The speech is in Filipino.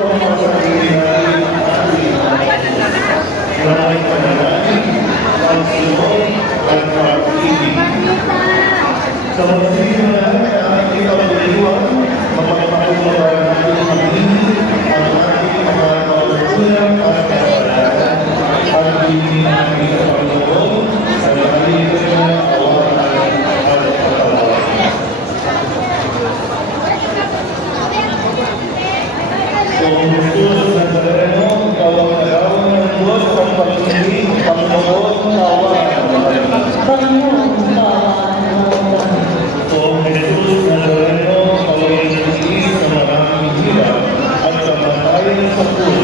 Sa mga sinimulan na ating ipagdiriwang, mapagpakulang natin ang ating mga kautulan at kasalanan, at hindi natin sa Panginoon, sa nalimutan na awalan at pagkawalan. Kung gusto sa Nazareno, ikaw ang nagawa ng Diyos ang pag-ibig, Panginoon, kawalan. Panginoon, Kung Jesus Nazareno, ikaw ay nagiging sa maraming hirap at kamatayan sa puso,